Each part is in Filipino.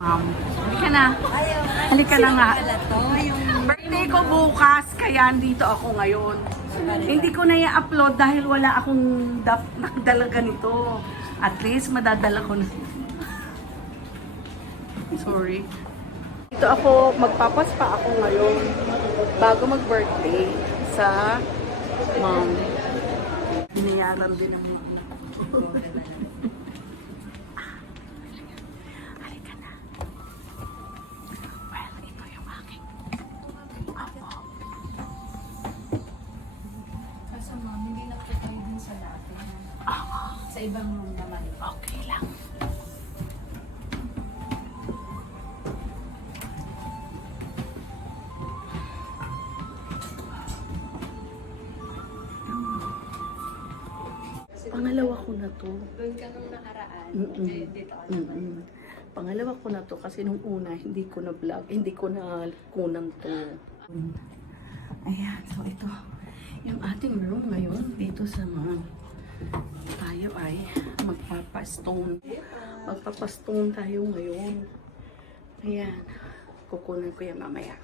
Halika na. Halika na nga. Birthday ko bukas, kaya andito ako ngayon. Hindi ko na i-upload dahil wala akong nakadala ganito. At least madadala ko na. Sorry. Dito ako, magpapaspa ako ngayon bago mag-birthday sa mom. Binayaran din ang mga anak ko. Halika na. Well, ito yung aking apo. Kasi ma'am, hindi na po kayo din sa natin. Sa ibang room naman. Okay lang. Pangalawa ko na to. Doon ka nung nakaraan. Dito ka naman. Pangalawa ko na to kasi nung una hindi ko na vlog, hindi ko na kunan to. Ayan, so ito yung ating room ngayon dito sa mga tayo ay magpapastone. Magpapastone tayo ngayon. Ayan, kukunan ko yan mamaya.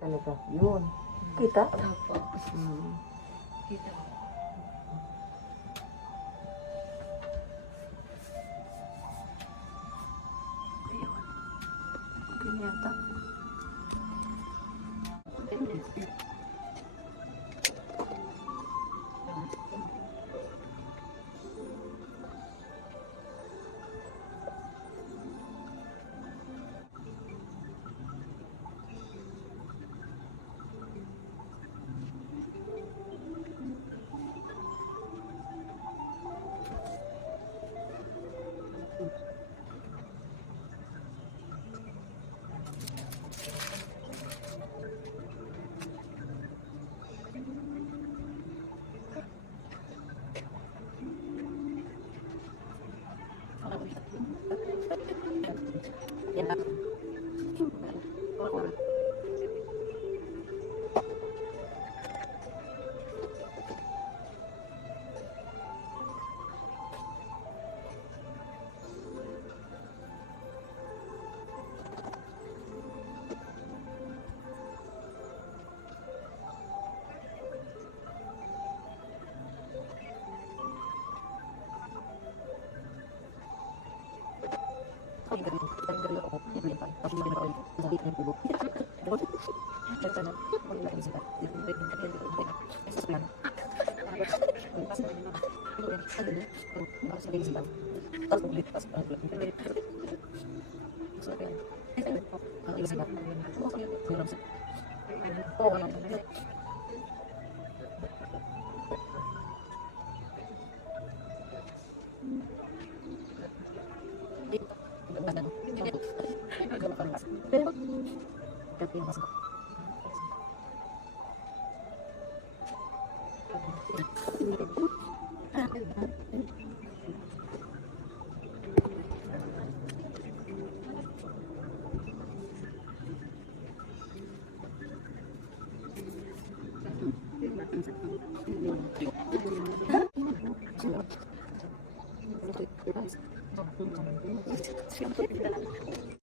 Talaga, yun. Kita? Opo. Kita ko. Ayun. Okay na yata.